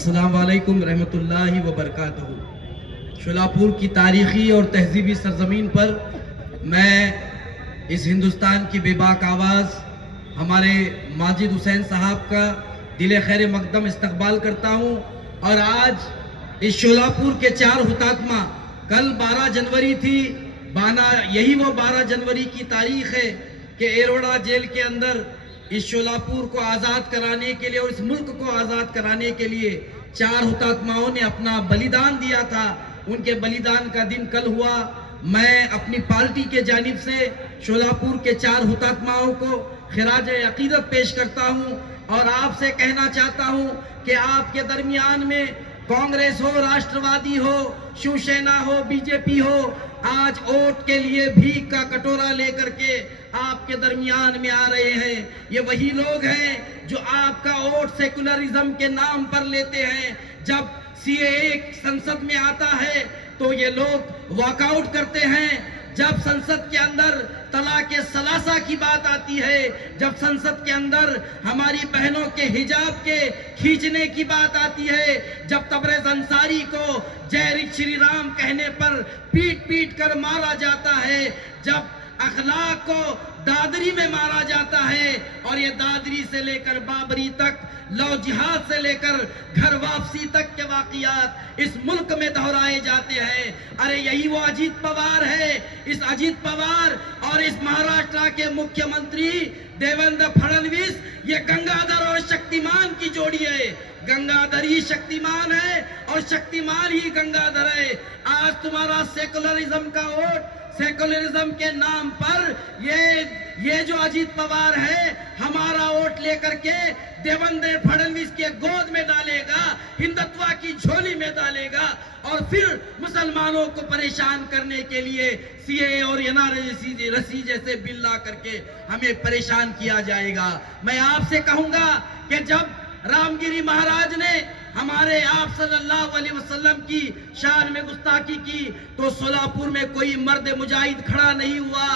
السلام علیکم رحمۃ اللہ وبرکاتہ۔ شولاپور کی تاریخی اور تہذیبی سرزمین پر میں اس ہندوستان کی بے باک آواز ہمارے ماجد حسین صاحب کا دل خیر مقدم استقبال کرتا ہوں۔ اور آج اس شولاپور کے 4 ہتاتما، کل 12 جنوری تھی، یہی وہ 12 جنوری کی تاریخ ہے کہ ایروڑا جیل کے اندر اس شولاپور کو آزاد کرانے کے لیے اور اس ملک کو آزاد کرانے کے لیے 4 ہتاتماؤں نے اپنا بلیدان دیا تھا۔ ان کے بلیدان کا دن کل ہوا۔ میں اپنی پارٹی کے جانب سے شولاپور کے 4 ہتاتماؤں کو خراج عقیدت پیش کرتا ہوں اور آپ سے کہنا چاہتا ہوں کہ آپ کے درمیان میں کانگریس ہو، راشٹروادی ہو، شیو سینا ہو، بی جے پی ہو، آج ووٹ کے لیے بھیک کا کٹورا لے کر کے آپ کے درمیان میں آ رہے ہیں۔ یہ وہی لوگ ہیں جو آپ کا ووٹ سیکولرزم کے نام پر لیتے ہیں۔ جب سی اے اے سنسد میں آتا ہے تو یہ لوگ واک آؤٹ کرتے ہیں۔ جب سنسد کے اندر طلاق ثلاثہ کی بات آتی ہے، جب سنسد کے اندر ہماری بہنوں کے حجاب کے کھینچنے کی بات آتی ہے، جب تبریز انصاری کو جے شری رام کہنے پر پیٹ پیٹ کر مارا جاتا ہے، جب اخلاق کو دادری میں مارا جاتا ہے اور یہ دادری سے لے کر بابری تک، لو جہاد سے لے کر گھر واپسی تک کے واقعات اس ملک میں دہرائے جاتے ہیں۔ ارے یہی وہ اجیت پوار ہے۔ اس اجیت پوار اور اس مہاراشٹر کے مکھیہ منتری دیویندر پھڑنویس، یہ گنگادھر اور شکتیمان کی جوڑی ہے۔ گنگادھر ہی شکتیمان ہے اور شکتیمان ہی گنگادھر ہے۔ آج تمہارا سیکولرزم کا ووٹ، سیکولرزم کے نام پر یہ جو اجیت پوار ہے، ہمارا ووٹ لے کر کے دیویندر پھڑنویس کے گود میں ڈالے گا، ہندتوا کی جھولی میں ڈالے گا اور پھر مسلمانوں کو پریشان کرنے کے لیے سی اے اے اور این آر سی جیسے بل لا کر کے ہمیں پریشان کیا جائے گا۔ میں آپ سے کہوں گا کہ جب رام گری مہاراج نے ہمارے آپ صلی اللہ علیہ وسلم کی شان میں گستاخی کی تو سولاپور میں کوئی مرد مجاہد کھڑا نہیں ہوا،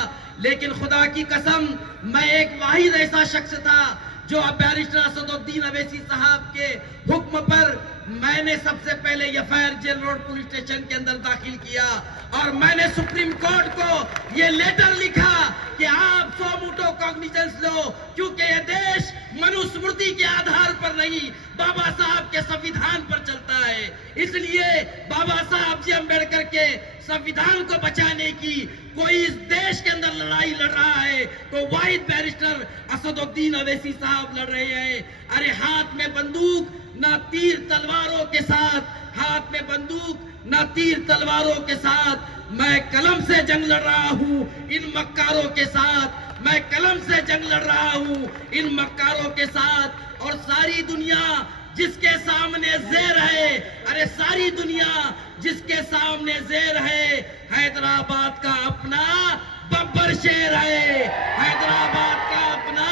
لیکن خدا کی قسم میں ایک واحد ایسا شخص تھا جو بیرسٹر اسد الدین اویسی صاحب کے حکم پر میں نے سب سے پہلے F I R jail road police station کے اندر داخل کیا اور میں نے سپریم کورٹ کو یہ لیٹر لکھا کہ آپ سو موٹو کاگنیشنس لو، کیونکہ یہ دیش منوسمرتی کے آدھار پر نہیں، بابا صاحب کے سنویدھان پر چلتا ہے۔ اس لیے بابا صاحب جی امبیڈکر کے سنویدھان کو بچانے کی کوئی اس دیش کے اندر لڑائی لڑ رہا ہے تو واحد بیرسٹر اسد الدین اویسی صاحب لڑ رہے ہیں۔ ارے ہاتھ میں بندوق نہ تیر تلواروں کے ساتھ، ہاتھ میں بندوق نہ تیر تلواروں کے ساتھ، میں قلم سے جنگ لڑ رہا ہوں ان مکاروں کے ساتھ، میں قلم سے جنگ لڑ رہا ہوں ان مکاروں کے ساتھ۔ اور ساری دنیا جس کے سامنے زیر ہے، ارے ساری دنیا جس کے سامنے زیر ہے، حیدرآباد کا اپنا ببر شیر ہے، حیدرآباد کا اپنا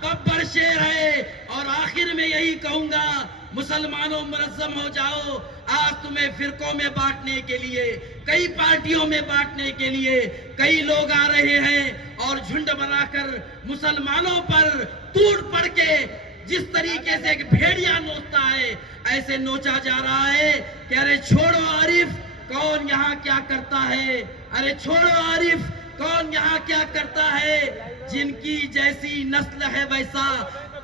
ببر شیر ہے۔ اور آخر میں یہی کہوں گا، مسلمانوں منظم ہو جاؤ۔ آج تمہیں فرقوں میں بانٹنے کے لیے، کئی پارٹیوں میں بانٹنے کے لیے کئی لوگ آ رہے ہیں اور جھنڈ بنا کر مسلمانوں پر ٹوٹ پڑ کے جس طریقے سے ایک بھیڑیا نوچتا ہے، ایسے نوچا جا رہا ہے کہ ارے چھوڑو عارف، کون یہاں کیا کرتا ہے، ارے چھوڑو عارف، کون یہاں کیا کرتا ہے، جن کی جیسی نسل ہے ویسا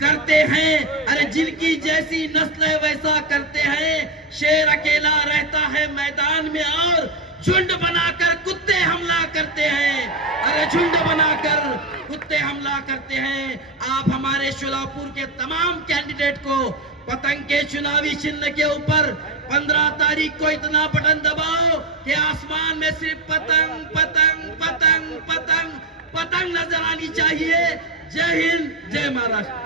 کرتے ہیں، ارے جن کی جیسی نسل ہے ویسا کرتے ہیں۔ شیر اکیلا رہتا ہے میدان میں اور جھنڈ بنا کر کتے حملہ کرتے ہیں، ارے جھنڈ بنا کر کتے حملہ کرتے ہیں۔ آپ ہمارے شولاپور کے تمام کینڈیڈیٹ کو پتنگ کے چناوی چنہ کے اوپر 15 تاریخ کو اتنا بٹن دباؤ کہ آسمان میں صرف پتنگ پتنگ پتنگ پتنگ پتنگ نظر آنی چاہیے۔ جے ہند، جے مہاراشٹر۔